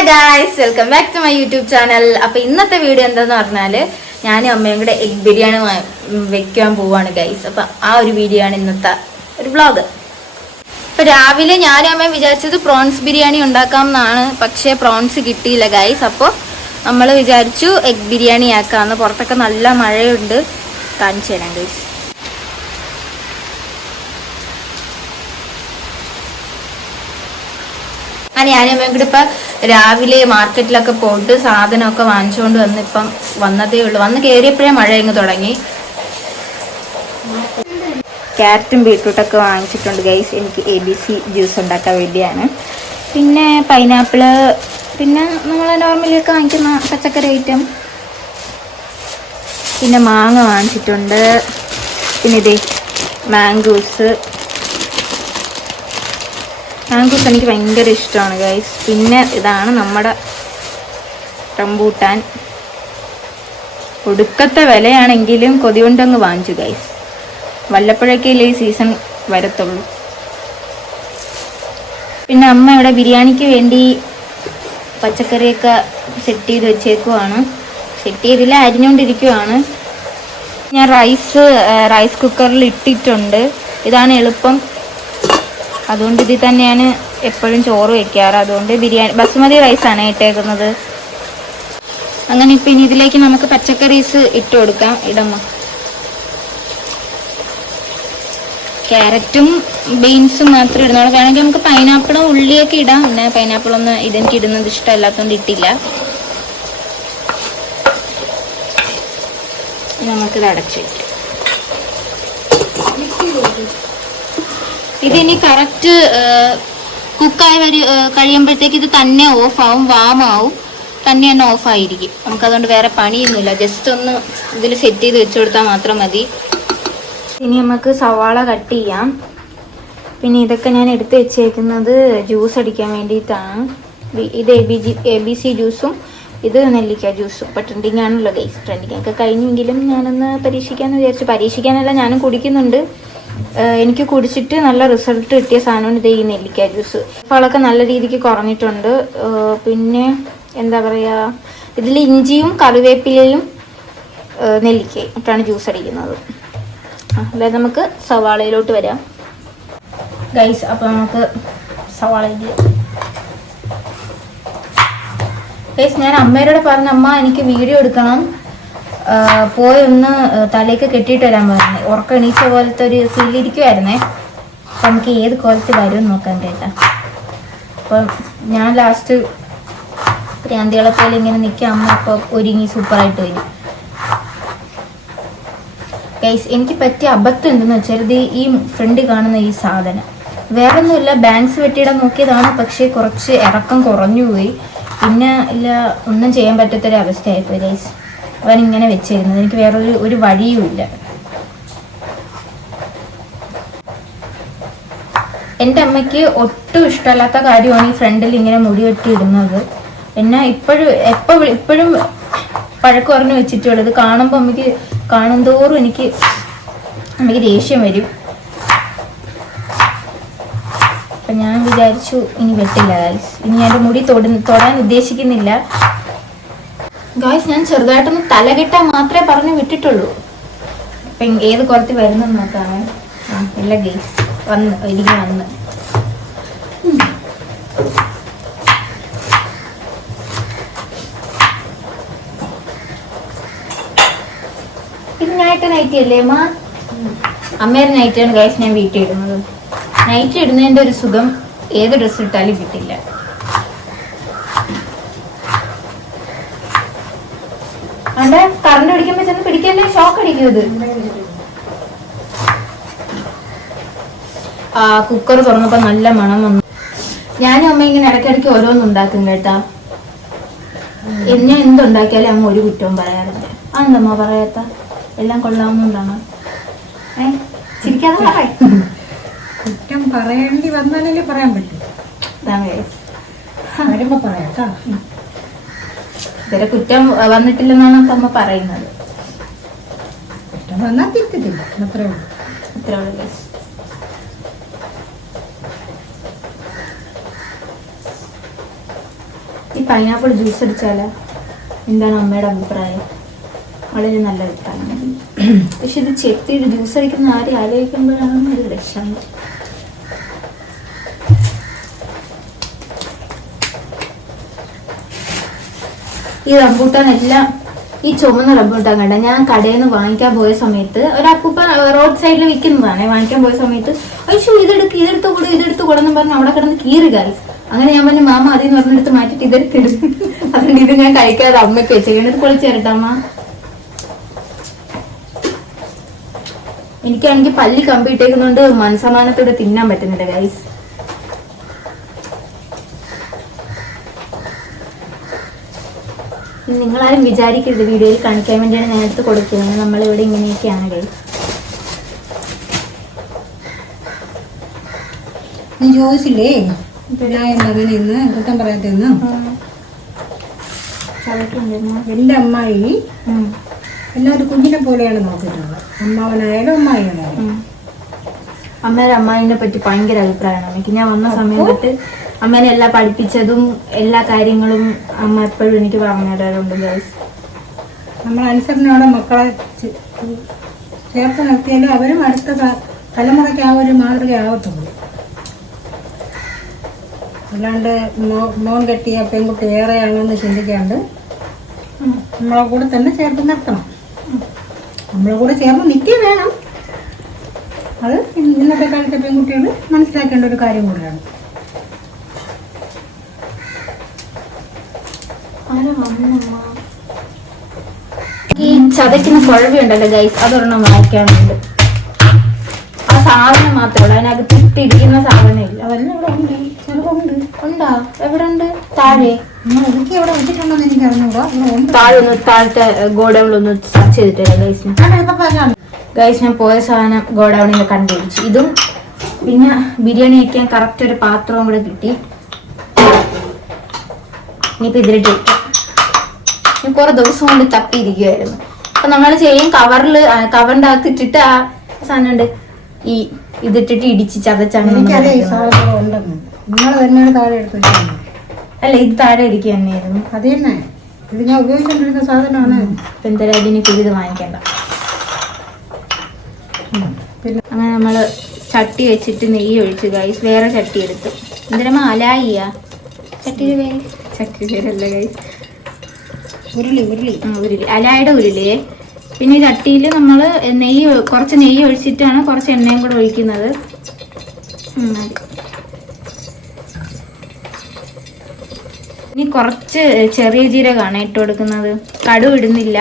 Hi guys, welcome back to my YouTube channel. അപ്പൊ ഇന്നത്തെ video എന്താന്ന് പറഞ്ഞാല് ഞാനും അമ്മയും കൂടെ എഗ് ബിരിയാണി വെക്കാൻ പോവാണ് ഗൈസ്. അപ്പൊ ആ ഒരു വീഡിയോ ആണ് ഇന്നത്തെ ഒരു വ്ളോഗ്. അപ്പൊ രാവിലെ ഞാനും അമ്മയും വിചാരിച്ചത് പ്രോൺസ് ബിരിയാണി ഉണ്ടാക്കാം എന്നാണ്, പക്ഷെ പ്രോൺസ് കിട്ടിയില്ല ഗൈസ്. അപ്പോൾ നമ്മൾ വിചാരിച്ചു എഗ് ബിരിയാണി ആക്കാമെന്ന്. പുറത്തൊക്കെ നല്ല മഴയുണ്ട്, കാണിച്ചു തരാം ഗൈസ്. ഞാനും അമ്മയും കൂടെ ഇപ്പം രാവിലെ മാർക്കറ്റിലൊക്കെ പോയിട്ട് സാധനമൊക്കെ വാങ്ങിച്ചുകൊണ്ട് വന്ന് ഇപ്പം വന്നതേ ഉള്ളൂ. വന്ന് കയറിയപ്പോഴേ മഴ ഇങ്ങ് തുടങ്ങി. ക്യാരറ്റും ബീട്രൂട്ടൊക്കെ വാങ്ങിച്ചിട്ടുണ്ട് ഗൈസ്, എനിക്ക് ABC ജ്യൂസ് ഉണ്ടാക്കാൻ വേണ്ടിയാണ്. പിന്നെ പൈനാപ്പിള്, പിന്നെ നമ്മൾ നോർമലിയൊക്കെ വാങ്ങിക്കുന്ന പച്ചക്കറി ഐറ്റം. പിന്നെ മാങ്ങ വാങ്ങിച്ചിട്ടുണ്ട്. പിന്നെ ഇതേ മാംഗൂസ് എനിക്ക് ഭയങ്കര ഇഷ്ടമാണ് ഗൈസ്. പിന്നെ ഇതാണ് നമ്മുടെ റംബൂട്ടാൻ. ഒടുക്കത്തെ വിലയാണെങ്കിലും കൊതി കൊണ്ടങ്ങ് വാങ്ങിച്ചു ഗൈസ്. വല്ലപ്പോഴൊക്കെയല്ലേ ഈ സീസൺ വരത്തുള്ളൂ. പിന്നെ അമ്മ ഇവിടെ ബിരിയാണിക്ക് വേണ്ടി പച്ചക്കറിയൊക്കെ സെറ്റ് ചെയ്ത് വെച്ചേക്കുവാണ്. സെറ്റ് ചെയ്തില്ല, അരിഞ്ഞുകൊണ്ടിരിക്കുവാണ്. ഞാൻ റൈസ് കുക്കറിൽ ഇട്ടിട്ടുണ്ട്. ഇതാണ് എളുപ്പം. അതുകൊണ്ട് ഇതിൽ തന്നെയാണ് എപ്പോഴും ചോറ് വെക്കാറ്. അതുകൊണ്ട് ബിരിയാണി ബസുമതി റൈസാണ് ഇട്ടേക്കുന്നത്. അങ്ങനെ ഇപ്പം ഇനി ഇതിലേക്ക് നമുക്ക് പച്ചക്കറീസ് ഇട്ട് കൊടുക്കാം. ഇടമ്മ ക്യാരറ്റും ബീൻസും മാത്രം ഇടുന്നോളൂ. വേണമെങ്കിൽ നമുക്ക് പൈനാപ്പിളും ഉള്ളിയൊക്കെ ഇടാം. പിന്നെ പൈനാപ്പിളൊന്നും ഇതെനിക്ക് ഇടുന്നത് ഇഷ്ടമല്ലാത്തതുകൊണ്ട് ഇട്ടില്ല. നമുക്കിത് അടച്ചു വയ്ക്കാം. ഇതിനി കറക്റ്റ് കുക്കായി കഴിയുമ്പോഴത്തേക്ക് ഇത് തന്നെ ഓഫാവും, വാമാവും, തന്നെ ഓഫായിരിക്കും. നമുക്കതുകൊണ്ട് വേറെ പണിയൊന്നുമില്ല. ജസ്റ്റ് ഒന്ന് ഇതിൽ സെറ്റ് ചെയ്ത് വെച്ച് കൊടുത്താൽ മാത്രം മതി. ഇനി നമുക്ക് സവാള കട്ട് ചെയ്യാം. പിന്നെ ഇതൊക്കെ ഞാൻ എടുത്ത് വെച്ചേക്കുന്നത് ജ്യൂസ് അടിക്കാൻ വേണ്ടിയിട്ടാണ്. ഇത് ABC ജ്യൂസും ഇത് നെല്ലിക്ക ജ്യൂസും. ഇപ്പം ട്രെൻഡിങ് ആണല്ലോ ഗൈസ്. ട്രെൻഡിങ് ഒക്കെ കഴിഞ്ഞെങ്കിലും ഞാനൊന്ന് പരീക്ഷിക്കാമെന്ന് വിചാരിച്ചു. പരീക്ഷിക്കാനല്ല, ഞാനും കുടിക്കുന്നുണ്ട്. എനിക്ക് കുടിച്ചിട്ട് നല്ല റിസൾട്ട് കിട്ടിയ സാധനമാണ് ഇത്, ഈ നെല്ലിക്ക ജ്യൂസ്. ഫളമൊക്കെ നല്ല രീതിക്ക് കുറഞ്ഞിട്ടുണ്ട്. പിന്നെ എന്താ പറയുക, ഇതിൽ ഇഞ്ചിയും കറിവേപ്പിലയും നെല്ലിക്കയും ഇട്ടാണ് ജ്യൂസ് അടിക്കുന്നത്. അല്ലാതെ നമുക്ക് സവാളയിലോട്ട് വരാം ഗൈസ്. അപ്പോൾ നമുക്ക് സവാളയിൽ ഗൈസ്, ഞാൻ അമ്മയോട് പറഞ്ഞ, അമ്മ എനിക്ക് വീഡിയോ എടുക്കണം, പോയി ഒന്ന് തലയ്ക്ക് കെട്ടിയിട്ട് വരാൻ പറഞ്ഞു. ഉറക്കം എണീച്ച പോലത്തെ ഒരു ഫീലിരിക്കുമായിരുന്നേ. അപ്പം നമുക്ക് ഏത് കോലത്തിൽ വരും നോക്കാൻ കേട്ടാ. അപ്പം ഞാൻ ലാസ്റ്റ് പ്രാന്തികളെ പോലെ ഇങ്ങനെ നിൽക്കുക. അമ്മ അപ്പോൾ ഒരുങ്ങി സൂപ്പറായിട്ട് വരും ഗൈസ്. എനിക്ക് പറ്റിയ അബദ്ധം എന്തെന്ന് വെച്ചാൽ, ഇത് ഈ ഫ്രണ്ടിൽ കാണുന്ന ഈ സാധനം വേറൊന്നുമില്ല, ബാങ്ക്സ് വെട്ടിയിടാൻ നോക്കിയതാണ്. പക്ഷേ കുറച്ച് ഇറക്കം കുറഞ്ഞു പോയി. പിന്നെ ഇല്ല, ഒന്നും ചെയ്യാൻ പറ്റാത്തൊരവസ്ഥയായിപ്പോയി ഗൈസ്. അവനിങ്ങനെ വെച്ചിരുന്നത്, എനിക്ക് വേറൊരു വഴിയുമില്ല. എൻ്റെ അമ്മയ്ക്ക് ഒട്ടും ഇഷ്ടമല്ലാത്ത കാര്യമാണ് ഈ ഫ്രണ്ടിൽ ഇങ്ങനെ മുടി വെട്ടി ഇടുന്നത്. എന്നെ ഇപ്പോഴും പഴക്കം പറഞ്ഞു വെച്ചിട്ടുള്ളത്. കാണുമ്പോൾ അമ്മയ്ക്ക് കാണുന്തോറും അമ്മയ്ക്ക് ദേഷ്യം വരും. അപ്പം ഞാൻ വിചാരിച്ചു ഇനി വെട്ടില്ല ഗൈസ്. ഇനി ഞാൻ എൻ്റെ മുടി തൊടാൻ ഉദ്ദേശിക്കുന്നില്ല ഗായ്സ്. ഞാൻ ചെറുതായിട്ടൊന്ന് തല കെട്ടാൻ മാത്രമേ പറഞ്ഞു വിട്ടിട്ടുള്ളൂ. അപ്പം ഏത് കുറച്ച് വരുന്നെന്ന് നോക്കാണ്. ഇല്ല ഗൈസ്, എനിക്ക് വന്ന് ഇത് നൈറ്റി അല്ലേ അമ്മ? അമ്മയുടെ നൈറ്റിയാണ് ഗൈസ് ഞാൻ വീട്ടിൽ ഇടുന്നത്. നൈറ്റ് ഇടുന്നതിൻ്റെ ഒരു സുഖം ഏത് ഡ്രസ്സ് ഇട്ടാലും കിട്ടില്ല. അവിടെ കറണ്ട് പിടിക്കുമ്പോ ചെന്ന് പിടിക്കണ്ടേ, ഷോക്ക് അടിക്കും ഇത്. കുക്കർ തുറന്നപ്പോ നല്ല മണം വന്നു. ഞാനും അമ്മ ഇങ്ങനെ ഇടയ്ക്കിടയ്ക്ക് ഓരോന്നും ഉണ്ടാക്കും കേട്ടാ. എന്നെ എന്തുണ്ടാക്കിയാലും അമ്മ ഒരു കുറ്റവും പറയാറില്ല. അതെന്തമ്മ പറയാത്ത? എല്ലാം കൊള്ളാവുന്നതാണ്. ചിരിക്കാതെ പറയാം. കുറ്റം പറയേണ്ടി വന്നാലല്ലേ പറയാൻ പറ്റും. വരുമ്പോ പറയാട്ടോ. ഇതുവരെ കുറ്റം വന്നിട്ടില്ലെന്നാണ് അമ്മ പറയുന്നത്. കുറ്റം വന്നാൽ തിരുത്തിട്ടില്ല, അത്രേ ഉള്ളൂ. ഈ പൈനാപ്പിൾ ജ്യൂസ് അടിച്ചാലോ? എന്താണ് അമ്മയുടെ അഭിപ്രായം? വളരെ നല്ല അഭിപ്രായം. പക്ഷെ ഇത് ചെത്തിയിട്ട് ജ്യൂസ് അടിക്കുന്ന ആരും ആലോചിക്കുമ്പോഴാണ് ഒരു വിഷമം. ഈ റംബൂട്ടാനെല്ലാം ഈ ചുമന്ന റംബൂട്ടാൻ കണ്ട ഞാൻ കടയിൽ നിന്ന് വാങ്ങിക്കാൻ പോയ സമയത്ത് ഒരപ്പൂപ്പ റോഡ് സൈഡിൽ വിൽക്കുന്നതാണ്. വാങ്ങിക്കാൻ പോയ സമയത്ത് അയ്യോ ഇതെടുത്ത് കൂടെന്ന് പറഞ്ഞ് അവിടെ കിടന്ന് കീറുകായി. അങ്ങനെ ഞാൻ പറഞ്ഞു മാമ അതിന്ന് പറഞ്ഞെടുത്ത് മാറ്റിട്ട് ഇതെടുത്തിടും. അതുകൊണ്ട് ഇത് ഞാൻ കഴിക്കാതെ അമ്മയ്ക്ക് വെച്ചേക്കണത്. പൊളിച്ചു തരട്ടെ അമ്മ. എനിക്കാണെങ്കിൽ പല്ലി കമ്പിട്ടേക്കുന്നോണ്ട് മനസമാനത്തോടെ തിന്നാൻ പറ്റുന്നില്ല ഗൈസ്. നിങ്ങളാരും വിചാരിക്കരുത് വീഡിയോയിൽ കാണിക്കാൻ വേണ്ടിയാണ് ഞാൻ എടുത്ത് കൊടുക്കുന്നത്. നമ്മളിവിടെ ഇങ്ങനെയൊക്കെയാണ് ഗൈസ്. നീ ചോദിച്ചില്ലേ ഇന്ന് കുറ്റം പറയാത്തെന്ന്? എന്റെ അമ്മായി എന്നെ ഒരു കുഞ്ഞിനെ പോലെയാണ് നോക്കിയിട്ടുള്ളത്. അമ്മാവനായാലും അമ്മായിയായാലും. അമ്മയുടെ അമ്മായിനെ പറ്റി ഭയങ്കര അഭിപ്രായമാണ് എനിക്ക്. ഞാൻ വന്ന സമയം തൊട്ട് അമ്മേനെ എല്ലാം പഠിപ്പിച്ചതും എല്ലാ കാര്യങ്ങളും അമ്മ എപ്പോഴും എനിക്ക് പറഞ്ഞു തരാറുണ്ട് ഗൈസ്. നമ്മൾ അനുസരണയോടെ മക്കളെ ചേർത്ത് നിർത്തിയാലും അവരും അടുത്ത തലമുറയ്ക്ക് ആ ഒരു മാതൃകയാവത്തുള്ളൂ. അല്ലാണ്ട് മോൻ കെട്ടിയ പെൺകുട്ടി ഏറെയാണെന്ന് ചിന്തിക്കാണ്ട് നമ്മളെ കൂടെ തന്നെ ചേർത്ത് നിർത്തണം. നമ്മളെ കൂടെ ചേർന്ന് നിൽക്കുക വേണം. അത് ഇന്നത്തെ കാലത്തെ പെൺകുട്ടികൾ മനസ്സിലാക്കേണ്ട ഒരു കാര്യം കൂടിയാണ്. ഈ ചതയ്ക്കുന്ന കുഴവുണ്ടല്ലോ ഗൈസ്, അതൊരെണ്ണം വായിക്കാനുണ്ട്. ആ സാധനം മാത്രമേ ഉള്ളൂ, അതിനകത്ത് ഇട്ടിരിക്കുന്ന സാധനം ഇല്ല. അതെല്ലാം ഇവിടെ ഉണ്ട്, ചിലവുണ്ട്. ഉണ്ടോ? എവിടെ ഉണ്ട്? താഴെ എനിക്ക് എവിടെ വെച്ചിട്ടുണ്ടോന്ന് എനിക്ക് അറിഞ്ഞൂടാ. താഴെ ഒന്ന് താഴത്തെ ഗോഡൗണിലൊന്ന് സെർച്ച് ചെയ്തിട്ടില്ല ഗൈസിന്. ഗൈസ് ഞാൻ പോയ സാധനം ഗോഡൗണിൽ കണ്ടുപിടിച്ചു. ഇതും പിന്നെ ബിരിയാണി വയ്ക്കാൻ കറക്റ്റ് ഒരു പാത്രവും കൂടെ കിട്ടി. ഇനിയിപ്പോ ഇതിലിട്ട് ഞാൻ കുറെ ദിവസം കൊണ്ട് തപ്പിയിരിക്കുവായിരുന്നു. അപ്പൊ നമ്മൾ ചെയ്യും കവറിന്റെ അകത്ത് ഇട്ടിട്ട് ആ സാധനം ഉണ്ട് ഈ ഇതിട്ടിട്ട് ഇടിച്ച് ചതച്ചാണ്. അല്ല ഇത് താഴെ ഇരിക്കുക തന്നെയായിരുന്നു. അത് തന്നെ ഇത് ഞാൻ ഉപയോഗിച്ചോണ്ടിരുന്ന സാധനമാണ്. ഇപ്പൊ എന്തായാലും ഇതിന് ഇത് വാങ്ങിക്കണ്ട. അങ്ങനെ നമ്മള് ചട്ടി വെച്ചിട്ട് നെയ്യ് ഒഴിച്ചു ഗൈസ്. വേറെ ചട്ടി എടുത്തു. എന്തിനാ അലായിയാ ചട്ടിയുടെ പേര്? ചട്ടി പേരല്ല ഗൈസ്, ഉരുളി. അലായുടെ ഉരുളിയെ. പിന്നെ ചട്ടിയിൽ നമ്മൾ കുറച്ച് നെയ്യ് ഒഴിച്ചിട്ടാണ് കുറച്ച് എണ്ണയും കൂടെ ഒഴിക്കുന്നത്. ഇനി കുറച്ച് ചെറിയ ജീരകമാണ് ഇട്ട് കൊടുക്കുന്നത്. കടുക് ഇടുന്നില്ല.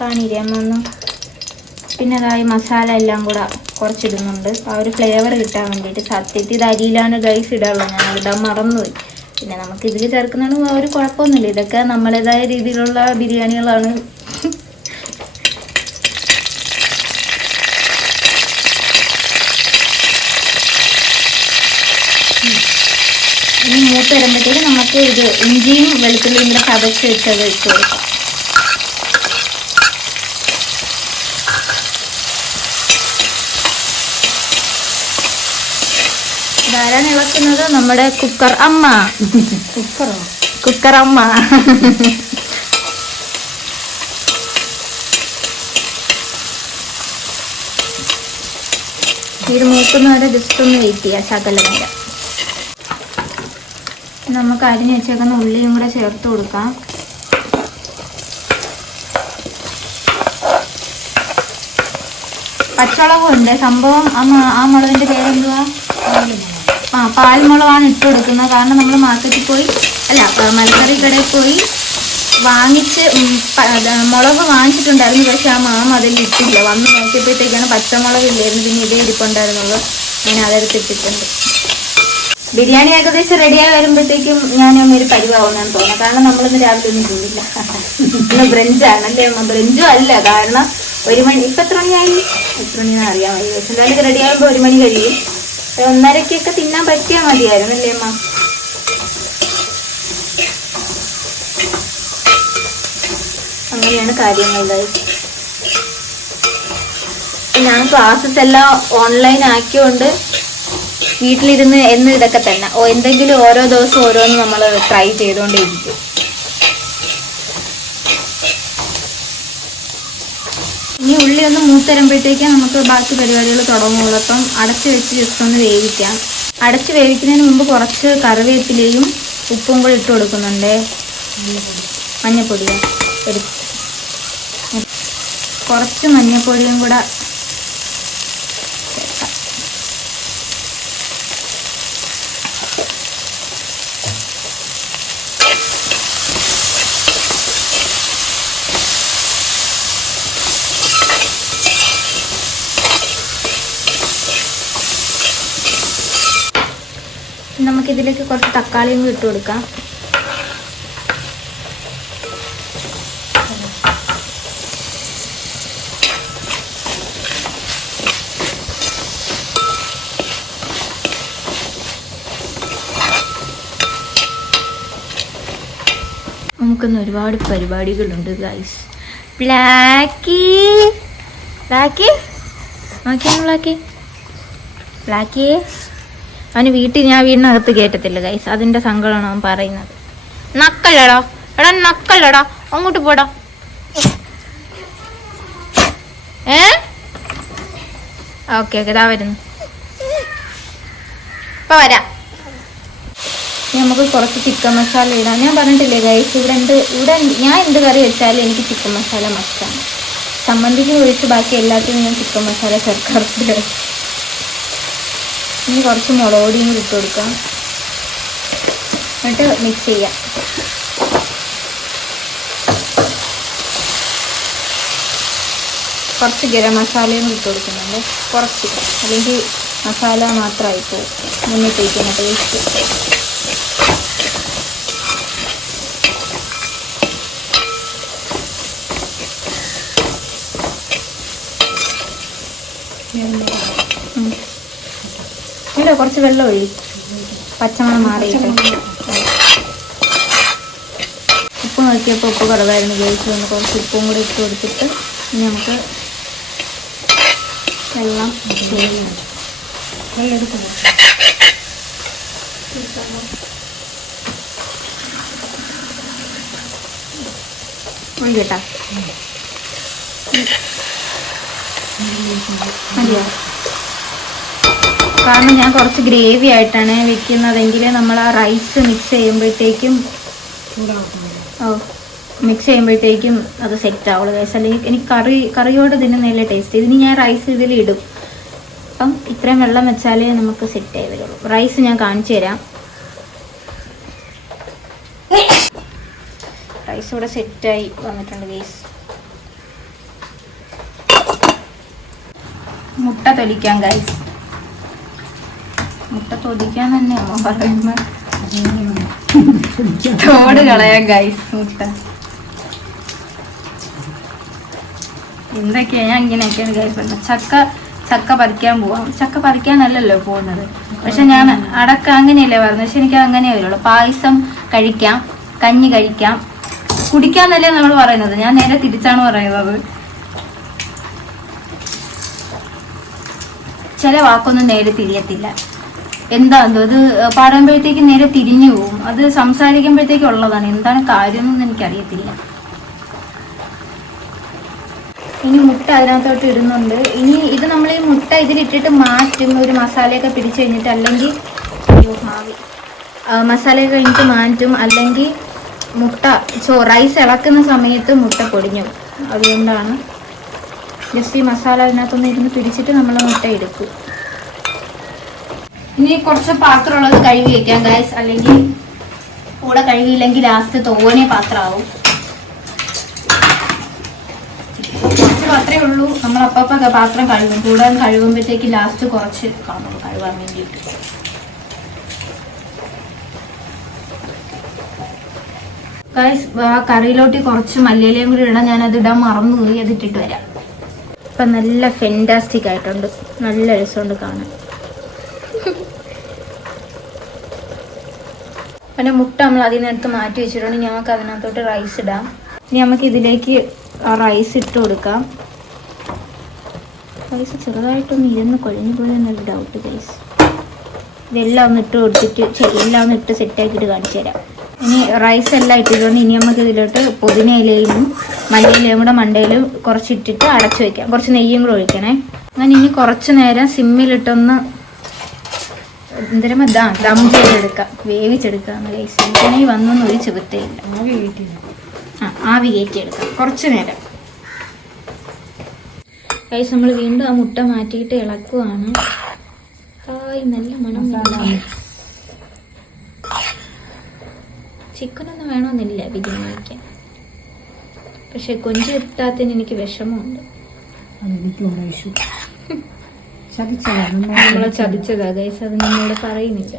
കാണില്ലേ അമ്മ ഒന്ന്. പിന്നെ അതായി മസാല എല്ലാം കൂടെ കുറച്ചിടുന്നുണ്ട്, ആ ഒരു ഫ്ലേവർ കിട്ടാൻ വേണ്ടിയിട്ട്. സത്യത്തിൽ ഇത് അരിയിലാണ് ഗൈസ് ഇടാറുള്ളത്, ഞാൻ ഇടാൻ മറന്നുപോയി. പിന്നെ നമുക്ക് ഇതിൽ ചേർക്കുന്നതാണ് ഒരു കുഴപ്പമൊന്നുമില്ല. ഇതൊക്കെ നമ്മളേതായ രീതിയിലുള്ള ബിരിയാണികളാണ്. ഇനി മൂത്ത് വരുമ്പോഴത്തേക്ക് നമുക്ക് ഇത് ഇഞ്ചിയും വെളുത്തുള്ളിയും കൂടെ ചതച്ച് വെച്ചത് ഇട്ട് കൊടുക്കാം. ധാരാളം ഇളക്കുന്നത് നമ്മുടെ കുക്കർ അമ്മ. കുക്കർ അമ്മ. ഇത് മൂക്കുന്നവരെ ജസ്റ്റ് ഒന്ന് വെയിറ്റ് ചെയ്യാം ശകല നേരം. നമുക്ക് അരിഞ്ഞ് വെച്ചേക്കുന്ന ഉള്ളിയും കൂടെ ചേർത്ത് കൊടുക്കാം. പച്ചമുളകും ഉണ്ട് സംഭവം. ആ മുളകിന്റെ പേരെന്തുവാ? പാൽമുളകാണ് ഇട്ട് കൊടുക്കുന്നത്. കാരണം നമ്മൾ മാർക്കറ്റിൽ പോയി മലക്കറി കടയിൽ പോയി വാങ്ങിച്ച് മുളക് വാങ്ങിച്ചിട്ടുണ്ടായിരുന്നു. പക്ഷെ ആ മാമ അതിൽ ഇട്ടില്ല. വന്ന് നോക്കിയപ്പോഴത്തേക്കാണ് പച്ചമുളക് ഇല്ലായിരുന്നു, പിന്നെ ഇതേ ഇരിപ്പുണ്ടായിരുന്നുള്ളൂ. ഞാൻ അതെടുത്തിട്ടിട്ടുണ്ട്. ബിരിയാണി ഏകദേശം റെഡിയായി വരുമ്പോഴത്തേക്കും ഞാൻ ഒരു പരിവാവുന്നതെന്ന് തോന്നുന്നു. കാരണം നമ്മളിന്ന് രാവിലെ ഒന്നും ചെയ്തില്ല. ഇന്ന് ബ്രഞ്ചാണല്ലേ അമ്മ? ബ്രഞ്ചും അല്ല, കാരണം 1 മണി. ഇപ്പം എത്ര മണിയായി? എത്ര മണിയാണെന്ന് അറിയാൻ മതി. പക്ഷെ എന്തായാലും റെഡി ആകുമ്പോൾ 1 മണി കഴിയും. 1:30-ക്കൊക്കെ തിന്നാൻ പറ്റിയാൽ മതിയായിരുന്നു അല്ലേ അമ്മ? അങ്ങനെയാണ് കാര്യങ്ങൾ. ഞാൻ ക്ലാസ്സസ് എല്ലാം ഓൺലൈൻ ആക്കിയോണ്ട് വീട്ടിലിരുന്ന് എന്ന് ഇതൊക്കെ തന്നെ എന്തെങ്കിലും ഓരോ ദിവസം ഓരോന്ന് നമ്മൾ ട്രൈ ചെയ്തുകൊണ്ടേയിരിക്കും. ഇനി ഉള്ളി ഒന്ന് മൂത്തരുമ്പോഴത്തേക്കും നമുക്ക് ബാക്കി പരിപാടികൾ തുടങ്ങുള്ളൂ. അപ്പം അടച്ച് വെച്ച് ജസ്റ്റ് ഒന്ന് വേവിക്കാം. അടച്ച് വേവിക്കുന്നതിന് മുമ്പ് കുറച്ച് കറിവേപ്പിലയും ഉപ്പും കൂടി ഇട്ട് കൊടുക്കുന്നുണ്ട്. മഞ്ഞപ്പൊടിയും കുറച്ച് മഞ്ഞപ്പൊടിയും കൂടെ ചേർക്കാം. നമുക്കിതിലേക്ക് കുറച്ച് തക്കാളിയും കൂടി ഇട്ട് കൊടുക്കാം. നമുക്കൊന്ന് ഒരുപാട് പരിപാടികളുണ്ട് ഗൈസ്. ബ്ലാക്കി അവന് ഞാൻ വീടിനകത്ത് കേട്ടത്തില്ല ഗൈസ്. അതിന്റെ സങ്കടമാണ് അവൻ പറയുന്നത്. നക്കല്ലടാ അങ്ങോട്ട് പോടാ. ഓക്കെ ഇതാ വരുന്നു. ഇപ്പൊ വരാം. നമുക്ക് കുറച്ച് ചിക്കൻ മസാല ഇടാം. ഞാൻ പറഞ്ഞിട്ടില്ലേ ഗൈസ്, ഇവിടെ ഞാൻ എന്ത് കറി വെച്ചാലും എനിക്ക് ചിക്കൻ മസാല മസ്റ്റാണ്. ചമ്മന്തിക്ക് ഒഴിച്ച് ബാക്കി എല്ലാത്തിനും ഞാൻ ചിക്കൻ മസാല ചേർക്കാറുണ്ട്. ഇനി കുറച്ച് മുളക് പൊടിയും കൂടി ഇട്ട് കൊടുക്കാം. എന്നിട്ട് മിക്സ് ചെയ്യാം. കുറച്ച് ഗരം മസാലയും കൂടി ഇട്ട് കൊടുക്കുന്നുണ്ട്. കുറച്ച്, അല്ലെങ്കിൽ മസാല മാത്രമായി പോകും മുന്നിട്ടേക്കുന്ന ടേസ്റ്റ്. ഇല്ല, കുറച്ച് വെള്ളം ഒഴി, പച്ചമണം മാറിയിട്ട്. ഉപ്പ് നോക്കിയപ്പോൾ ഉപ്പ് കുറവായിരുന്നു ഉപയോഗിച്ച് ഒന്ന് കുറച്ച് ഉപ്പും കൂടി ഇട്ട് കൊടുത്തിട്ട് ഇനി നമുക്ക് വെള്ളം എടുക്കണം. ഒഴിക്കട്ടാ, മതിയോ? കാരണം ഞാൻ കുറച്ച് ഗ്രേവി ആയിട്ടാണ് വെക്കുന്നതെങ്കിൽ നമ്മൾ ആ റൈസ് മിക്സ് ചെയ്യുമ്പോഴത്തേക്കും അത് സെറ്റ് ആവുള്ളൂ ഗൈസ്. അല്ലെങ്കിൽ എനിക്ക് കറിയോട് തിന്നുന്നതിലെ ടേസ്റ്റ്. ഇതിന് ഞാൻ റൈസ് ഇതിലിടും. അപ്പം ഇത്രയും വെള്ളം വെച്ചാലേ നമുക്ക് സെറ്റ് ആയി വരുള്ളൂ. റൈസ് ഞാൻ കാണിച്ചു തരാം. റൈസ് ഇവിടെ സെറ്റായി വന്നിട്ടുണ്ട് ഗൈസ്. മുട്ട തൊലിക്കാം ഗൈസ്. മുട്ട തൊലിക്കാൻ തന്നെയാണോ പറയുന്നത്? തോട് കളയാം ഗൈസ്. മുട്ട എന്തൊക്കെയാ ഞാൻ ഇങ്ങനെയൊക്കെയാണ് ഗൈസ് പറഞ്ഞത്. ചക്ക പറിക്കാൻ പോവാം. ചക്ക പറിക്കാനല്ലല്ലോ പോകുന്നത്, പക്ഷെ ഞാൻ അടക്ക അങ്ങനെയല്ലേ പറഞ്ഞത്. പക്ഷെ എനിക്ക് അങ്ങനെ വരുള്ളൂ. പായസം കഴിക്കാം, കഞ്ഞി കഴിക്കാം, കുടിക്കാന്നല്ലേ നമ്മൾ പറയുന്നത്. ഞാൻ നേരെ തിരിച്ചാണ് പറയുന്നത്. ചില വാക്കൊന്നും നേരെ തിരിയത്തില്ല. എന്താണെന്നോ അത് പറയുമ്പോഴത്തേക്ക് നേരെ തിരിഞ്ഞു പോവും. അത് സംസാരിക്കുമ്പോഴത്തേക്ക് ഉള്ളതാണ്. എന്താണ് കാര്യം എന്നൊന്നും എനിക്കറിയത്തില്ല. ഇനി മുട്ട അതിനകത്തോട്ട് ഇടുന്നുണ്ട്. ഇനി ഇത് നമ്മൾ ഈ മുട്ട ഇതിലിട്ടിട്ട് മാറ്റും, ഒരു മസാലയൊക്കെ പിടിച്ചു കഴിഞ്ഞിട്ട്. അല്ലെങ്കിൽ മസാലയൊക്കെ കഴിഞ്ഞിട്ട് മാറ്റും. അല്ലെങ്കിൽ മുട്ട റൈസ് ഇളക്കുന്ന സമയത്ത് മുട്ട പൊടിഞ്ഞു. അതുകൊണ്ടാണ് ജസ്റ്റ് ഈ മസാല അതിനകത്തൊന്ന് ഇരുന്ന് പിടിച്ചിട്ട് നമ്മൾ മുട്ട എടുക്കും. ഇനി കുറച്ച് പാത്രമുള്ളത് കഴുകി വെക്കാം ഗൈസ്. അല്ലെങ്കിൽ കൂടെ കഴുകിയില്ലെങ്കിൽ ലാസ്റ്റ് തോനെ പാത്രമാവും. കുറച്ച് പാത്രമേ ഉള്ളൂ. നമ്മൾ അപ്പപ്പൊക്കെ പാത്രം കഴുകും. കൂടെ കഴുകുമ്പോഴത്തേക്ക് ലാസ്റ്റ് കുറച്ച് കാണും കഴുകാൻ വേണ്ടിയിട്ട്. ഗൈസ് ആ കറിയിലോട്ട് കുറച്ച് മല്ലിയിലയും കൂടി ഇടണം. ഞാനത് ഇടാൻ മറന്നുപോയി. അത് ഇട്ടിട്ട് വരാം. ഇപ്പം നല്ല ഫെൻറ്റാസ്റ്റിക് ആയിട്ടുണ്ട്. നല്ല രസമുണ്ട് കാണാൻ. പിന്നെ മുട്ട നമ്മൾ അതിനകത്ത് മാറ്റി വെച്ചിട്ടുണ്ട്. ഞങ്ങൾക്ക് അതിനകത്തോട്ട് റൈസ് ഇടാം. ഇനി നമുക്ക് ഇതിലേക്ക് ആ റൈസ് ഇട്ട് കൊടുക്കാം. റൈസ് ചെറുതായിട്ടൊന്ന് ഇരുന്ന് കൊഴിഞ്ഞു പോയി എന്നൊരു ഡൗട്ട് ഗൈസ്. ഇതെല്ലാം ഒന്ന് ഇട്ട് കൊടുത്തിട്ട് എല്ലാം ഒന്ന് ഇട്ട് സെറ്റാക്കിയിട്ട് കാണിച്ചു തരാം. ഇനി റൈസ് എല്ലാം ഇട്ടിട്ടുണ്ട്. ഇനി നമുക്ക് ഇതിലോട്ട് പുതിന ഇലയും മല്ലിയിലയും കൂടെ മണ്ടയിൽ കുറച്ചിട്ടിട്ട് അടച്ചു വയ്ക്കാം. കുറച്ച് നെയ്യും കൂടെ ഒഴിക്കണേ. അങ്ങനെ ഇനി കുറച്ച് നേരം സിമ്മിലിട്ടൊന്ന് ദം ചെയ്തെടുക്കാം, വേവിച്ചെടുക്കാന്ന് ഗൈസ്. എനിക്കാണെങ്കിൽ വന്നൊന്നും ഒരു ചെറുത്തയില്ല. ആവി കയറ്റിയെടുക്കാം കുറച്ച് നേരം. ഗൈസ് നമ്മൾ വീണ്ടും ആ മുട്ട മാറ്റിയിട്ട് ഇളക്കുവാണ്. നല്ല മണം. ചിക്കനൊന്നും വേണമെന്നില്ല ബിരിയാണി വയ്ക്കാൻ, പക്ഷെ കൊഞ്ച് കിട്ടാത്തതിന് എനിക്ക് വിഷമമുണ്ട്. നമ്മളെ ചതിച്ചതാ ഗൈസ്, അത് നിന്നോട് പറയുന്നില്ല.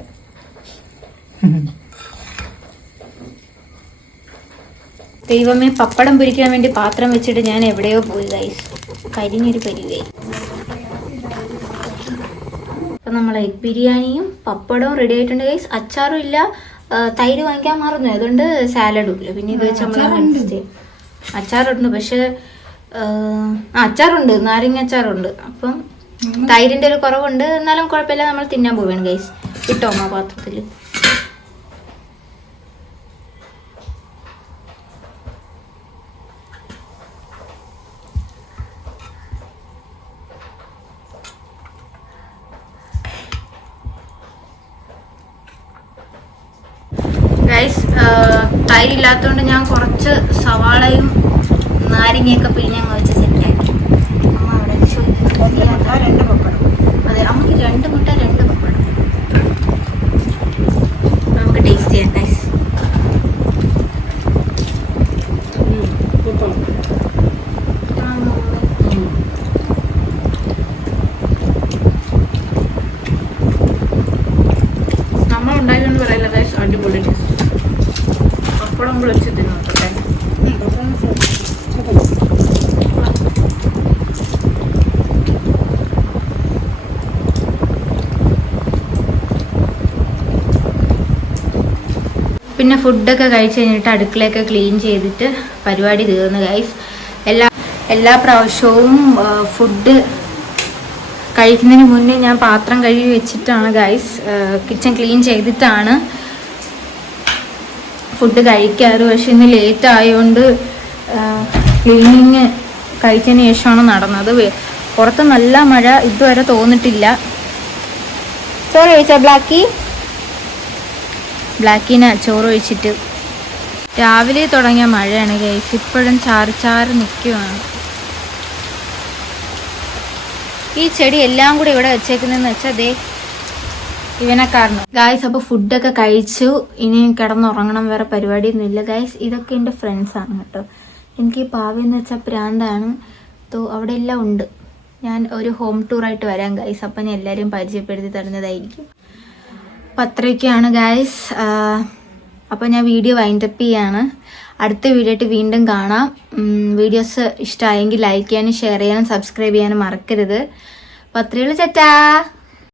ദൈവമേ, പപ്പടം പൊരിക്കാൻ വേണ്ടി പാത്രം വെച്ചിട്ട് ഞാൻ എവിടെയോ പോയി ഗൈസ്. കരിഞ്ഞൊരു പരിവായി. അപ്പം നമ്മൾ എഗ് ബിരിയാണിയും പപ്പടവും റെഡി ആയിട്ടുണ്ട് ഗൈസ്. അച്ചാറും ഇല്ല, തൈര് വാങ്ങിക്കാൻ മറന്നു, അതുകൊണ്ട് സാലഡും ഇല്ല. പിന്നെ ഇത് വെച്ച് നമ്മൾ അച്ചാറുണ്ട്, പക്ഷെ അച്ചാറുണ്ട്, നാരങ്ങ അച്ചാറുണ്ട്. അപ്പം തൈരിൻ്റെ ഒരു കുറവുണ്ട്, എന്നാലും കുഴപ്പമില്ല. നമ്മൾ തിന്നാൻ പോവുകയാണ് ഗൈസ്. ഇട്ടോ ആ പാത്രത്തിൽ. ഗൈസ്, തൈരില്ലാത്തതുകൊണ്ട് ഞാൻ കുറച്ച് സവാളയും നാരങ്ങയൊക്കെ പിഴിഞ്ഞങ്ങ് വെച്ച് സെറ്റാക്കി. അമ്മ അവിടെ രണ്ട് പപ്പടം. അതെ, അമ്മക്ക് 2 മുട്ട 2 പപ്പടം. നമുക്ക് ടേസ്റ്റ് ചെയ്യാം ഗൈസ്. നമ്മൾ ഉണ്ടാക്കിക്കൊണ്ട് പറയില്ല ഗൈസ്, അടിപൊളി ടേസ്റ്റ്. പപ്പടം കൂടെ വെച്ച് തിന്നോട്ടെ. പിന്നെ ഫുഡൊക്കെ കഴിച്ച് കഴിഞ്ഞിട്ട് അടുക്കളയൊക്കെ ക്ലീൻ ചെയ്തിട്ട് പരിപാടി തീർന്നു ഗൈസ്. എല്ലാ പ്രാവശ്യവും ഫുഡ് കഴിക്കുന്നതിന് മുന്നേ ഞാൻ പാത്രം കഴുകി വെച്ചിട്ടാണ് ഗൈസ്, കിച്ചൺ ക്ലീൻ ചെയ്തിട്ടാണ് ഫുഡ് കഴിക്കാറ്. പക്ഷെ ഇന്ന് ലേറ്റ് ആയതുകൊണ്ട് ക്ലീനിങ് കഴിച്ചതിന് ശേഷമാണ് നടന്നത്. പുറത്ത് നല്ല മഴ ഇതുവരെ തോന്നിട്ടില്ല. ചോറ് കഴിച്ചാ ബ്ലാക്കിന് ചോറ് ഒഴിച്ചിട്ട് രാവിലെ തുടങ്ങിയ മഴയാണ് ഗൈസ്. ഇപ്പോഴും ചാറി നിൽക്കുവാണ്. ഈ ചെടി എല്ലാം കൂടി ഇവിടെ വെച്ചേക്കുന്നതെന്ന് വെച്ചാൽ ദേ ഇവനെ കാരണം ഗൈസ്. അപ്പോൾ ഫുഡൊക്കെ കഴിച്ചു, ഇനി കിടന്നുറങ്ങണം, വേറെ പരിപാടിയൊന്നുമില്ല ഗൈസ്. ഇതൊക്കെ എൻ്റെ ഫ്രണ്ട്സാണ് കേട്ടോ. എനിക്ക് പാവെന്ന് വെച്ചാൽ പ്രാന്താണ്. അവിടെ എല്ലാം ഉണ്ട്. ഞാൻ ഒരു ഹോം ടൂറായിട്ട് വരാം ഗൈസ്. അപ്പം ഞാൻ എല്ലാവരെയും പരിചയപ്പെടുത്തി തരുന്നതായിരിക്കും. അപ്പം അത്രയൊക്കെയാണ് ഗൈസ്. അപ്പോൾ ഞാൻ വീഡിയോ വൈൻഡപ്പ് ചെയ്യാണ്. അടുത്ത വീഡിയോ ആയിട്ട് വീണ്ടും കാണാം. വീഡിയോസ് ഇഷ്ടമായെങ്കിൽ ലൈക്ക് ചെയ്യാനും ഷെയർ ചെയ്യാനും സബ്സ്ക്രൈബ് ചെയ്യാനും മറക്കരുത്. അപ്പോൾ അത്രയുള്ളൂ. ചേട്ടാ.